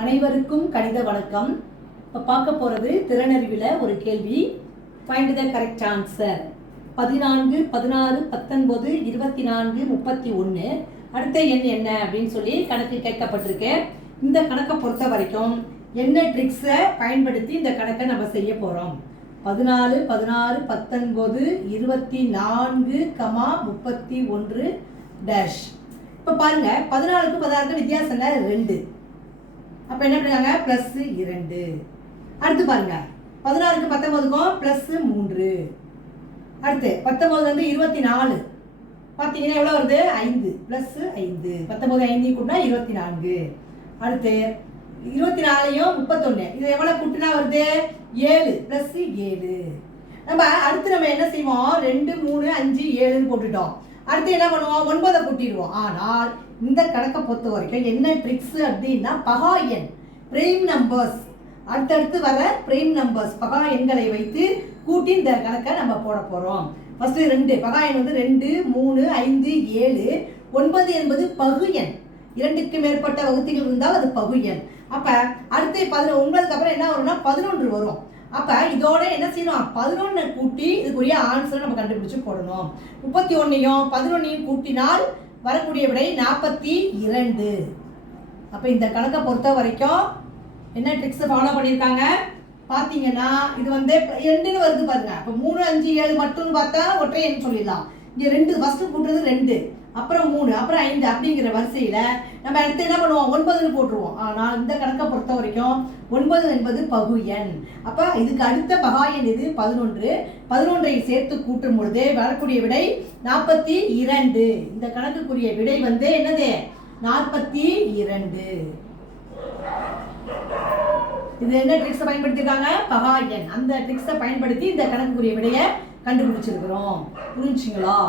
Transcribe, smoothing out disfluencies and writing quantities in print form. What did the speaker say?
அனைவருக்கும் கணித வணக்கம். இப்போ பார்க்க போகிறது திறனறிவில் ஒரு கேள்வி. Find the correct answer. 14, 16, 19, 24, 31 அடுத்த எண் என்ன அப்படின்னு சொல்லி கணக்கு கேட்கப்பட்டிருக்கேன். இந்த கணக்கை பொறுத்த வரைக்கும் என்ன ட்ரிக்ஸை பயன்படுத்தி இந்த கணக்கை நம்ம செய்ய போகிறோம். 14, 16, 19, 24, 31 டேஷ். இப்போ பாருங்க, 14க்கு 16க்கு வித்தியாசம் இல்லை, 2. அப்போ என்ன பண்ணுறாங்க, +2. அடுத்து பாருங்க, 16க்கு 19க்கும் +3. அடுத்து 19 வந்து 24. பார்த்தீங்கன்னா எவ்வளோ வருது, 5 +5. 19 5 கூட்டினா 24. அடுத்து 24யும் 31, இது எவ்வளோ கூட்டினா வருது, 7 +7. நம்ம என்ன செய்வோம், 2 3 5 7ன்னு போட்டுட்டோம். அடுத்து என்ன பண்ணுவோம், 9 கூட்டிடுவோம். ஆனால் இந்த கணக்கை பொறுத்த வரைக்கும் என்ன ட்ரிக்ஸ் அப்படின்னா, பகா எண் பிரைம் நம்பர்ஸ், அடுத்தடுத்து வர பிரைம் நம்பர்ஸ் பகா எண்களை வைத்து கூட்டி இந்த கணக்கை நம்ம போட போகிறோம். ஃபர்ஸ்ட் 2 பகா எண் வந்து 2 3 5 7. 9 என்பது பகு எண், 2க்கு மேற்பட்ட வகுத்திகள் இருந்தால் அது பகு எண். அப்போ அடுத்து 9க்கு அப்புறம் என்ன வரும்னா 11 வரும். அப்போ இதோட என்ன செய்யணும், 11 கூட்டி இதுக்குரிய ஆன்சரை நம்ம கண்டுபிடிச்சு போடணும். 31யும் 11யும் கூட்டினால் வரக்கூடிய விடை 42. அப்போ இந்த கணக்கை பொறுத்த வரைக்கும் என்ன ட்ரிக்ஸ் ஃபாலோ பண்ணியிருக்காங்க பார்த்தீங்கன்னா, இது வந்து 2ன்னு வருது பாருங்க. அப்போ 3 5 7 மட்டும்னு பார்த்தா ஒற்றை எண் சொல்லிடலாம். இங்கே 2 ஃபர்ஸ்ட் கூட்டுறது 2, அப்புறம் 3, அப்புறம் 5 அப்படிங்கிற வரிசையில் நம்ம அடுத்து என்ன பண்ணுவோம், 9ன்னு போட்டுருவோம். ஆனால் இந்த கணக்கை பொறுத்த வரைக்கும் 9 என்பது பகு எண். அப்போ இதுக்கு அடுத்த பகா எண் இது 11. 11ஐ சேர்த்து கூட்டும் பொழுது வரக்கூடிய விடை 42. இந்த கணக்குக்குரிய விடை வந்து என்னது, 42. இது என்ன ட்ரிக்ஸை பயன்படுத்திருக்காங்க, பகா எண். அந்த ட்ரிக்ஸை பயன்படுத்தி இந்த கணக்குக்குரிய விடையை கண்டுபிடிச்சிருக்கிறோம். புரிஞ்சுங்களா?